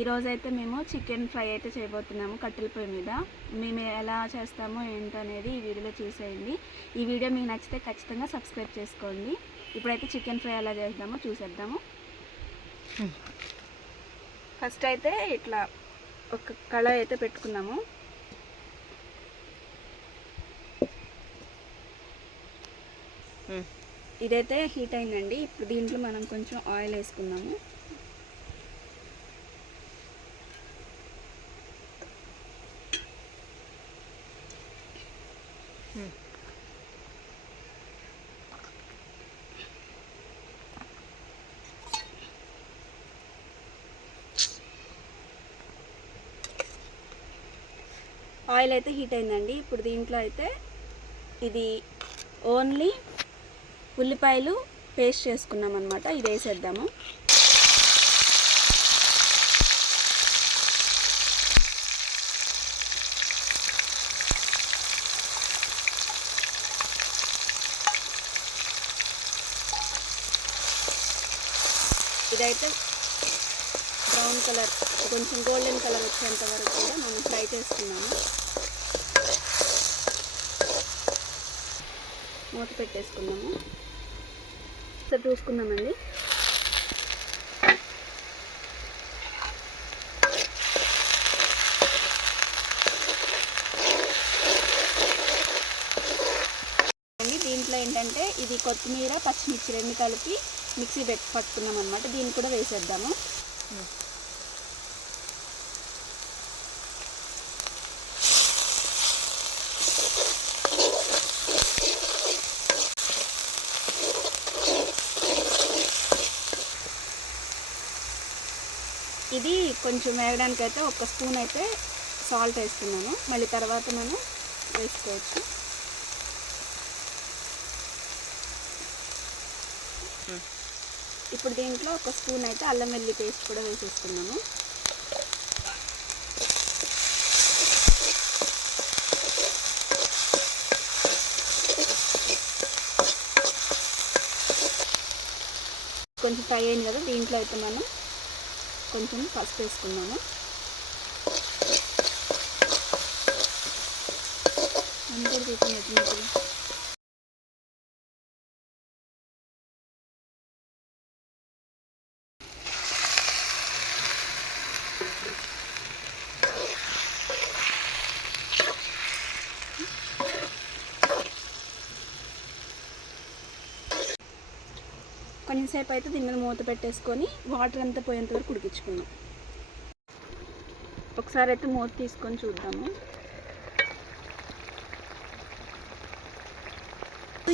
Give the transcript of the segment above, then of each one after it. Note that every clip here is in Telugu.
ఈరోజు అయితే మేము చికెన్ ఫ్రై అయితే చేయబోతున్నాము కట్టెల పొయ్యి మీద. మేము ఎలా చేస్తామో ఏంటనేది ఈ వీడియోలో చూసేయండి. ఈ వీడియో మీకు నచ్చితే ఖచ్చితంగా సబ్స్క్రైబ్ చేసుకోండి. ఇప్పుడైతే చికెన్ ఫ్రై ఎలా చేద్దామో చూసేద్దాము. ఫస్ట్ అయితే ఇట్లా ఒక కళాయి అయితే పెట్టుకున్నాము. ఇదైతే హీట్ అయిందండి. ఇప్పుడు దీంట్లో మనం కొంచెం ఆయిల్ వేసుకున్నాము. ఆయిల్ అయితే హీట్ అయిందండి. ఇప్పుడు దీంట్లో అయితే ఇది ఓన్లీ ఉల్లిపాయలు పేస్ట్ చేసుకున్నాం అన్నమాట. ఇది వేసేద్దాము. ఇదైతే బ్రౌన్ కలర్ కొంచెం గోల్డెన్ కలర్ వచ్చేంత వరకు కూడా మనం ఫ్రై చేసుకున్నాము. మూత పెట్టేసుకున్నాము. ఒకసారి చూసుకున్నామండి. దీంట్లో ఏంటంటే ఇది కొత్తిమీర పచ్చిమిర్చి రెండు కలిపి మిక్సీ పట్టుకున్నాం అన్నమాట. దీన్ని కూడా వేసేద్దాము. ఇది కొంచెం వేగడానికి అయితే ఒక స్పూన్ అయితే సాల్ట్ వేస్తున్నాను. మళ్ళీ తర్వాత మనం వేసుకోవచ్చు. ఇప్పుడు దీంట్లో ఒక స్పూన్ అయితే అల్లం వెల్లుల్లి పేస్ట్ కూడా వేసేస్తున్నాము. కొంచెం ఫ్రై అయింది కదా, దీంట్లో అయితే మనం కొంచెం పసుపు వేసుకున్నాము. అంతా చూసినట్టు కొంచెంసేపు అయితే దీని మీద మూత పెట్టేసుకొని వాటర్ అంతా పోయేంత వరకు ఉడికించుకున్నాం. ఒకసారి అయితే మూత తీసుకొని చూద్దాము.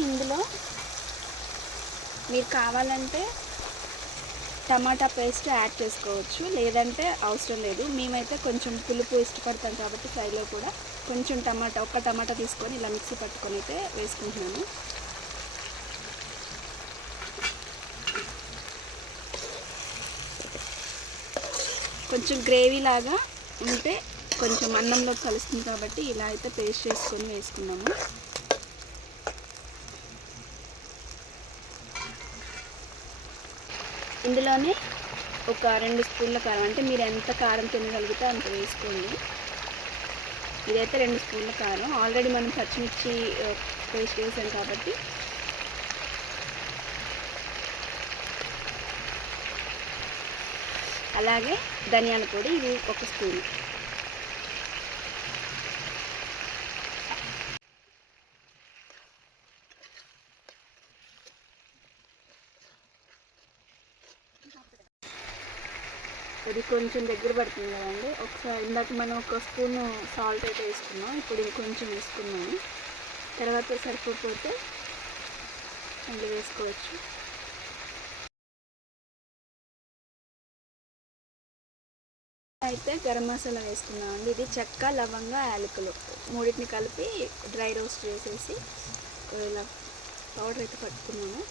ఇందులో మీరు కావాలంటే టమాటా పేస్ట్ యాడ్ చేసుకోవచ్చు, లేదంటే అవసరం లేదు. మేమైతే కొంచెం పులుపు ఇష్టపడతాం కాబట్టి ఫ్రైలో కూడా కొంచెం ఒక్క టమాటా తీసుకొని ఇలా మిక్సీ పట్టుకొని అయితే వేసుకుంటున్నాను. కొంచెం గ్రేవీ లాగా ఉంటే కొంచెం అన్నంలో కలుస్తుంది కాబట్టి ఇలా అయితే పేస్ట్ చేసుకొని వేసుకున్నాము. ఇందులోనే ఒక 2 స్పూన్ల కారం, అంటే మీరు ఎంత కారం తినగలిగితే అంత వేసుకోండి. ఇదైతే 2 స్పూన్ల కారం. ఆల్రెడీ మనం పచ్చిమిర్చి పేస్ట్ వేసాం కాబట్టి అలాగే ధనియాల పొడి ఇది 1 స్పూన్. ఇది కొంచెం దగ్గర పడుతుంది కదండి. ఒకసారి ఇందాక మనం 1 స్పూన్ సాల్ట్ అయితే వేసుకున్నాం. ఇప్పుడు ఇంకొంచెం వేసుకున్నాము. తర్వాత సరిపోతే మళ్ళీ వేసుకోవచ్చు. అయితే గరం మసాలా వేసుకున్నామండి. ఇది చెక్క, లవంగ, యాలకులు మూడింటిని కలిపి డ్రై రోస్ట్ చేసేసి ఇలా పౌడర్ అయితే పట్టుకున్నాము.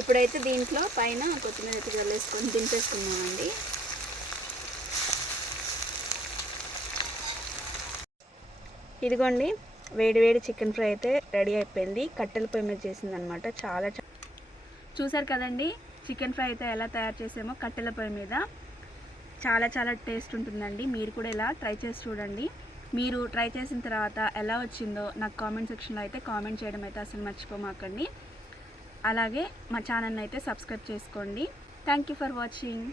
ఇప్పుడైతే దీంట్లో పైన కొత్తిమీర అయితే జల్లేసుకొని దింపేసుకున్నామండి. ఇదిగోండి వేడి వేడి చికెన్ ఫ్రై అయితే రెడీ అయిపోయింది. కట్టెల పొయ్యి మీద చేసిందనమాట. చాలా చూసారు కదండి, చికెన్ ఫ్రై అయితే ఎలా తయారు చేసామో కట్టెల పొయ్యి మీద. చాలా చాలా టేస్ట్ ఉంటుందండి. మీరు కూడా ఇలా ట్రై చేసి చూడండి. మీరు ట్రై చేసిన తర్వాత ఎలా వచ్చిందో నాకు కామెంట్ సెక్షన్లో అయితే కామెంట్ చేయడం అయితే అసలు మర్చిపోమాకండి. అలాగే మా ఛానల్ని అయితే సబ్స్క్రైబ్ చేసుకోండి. Thank you for watching.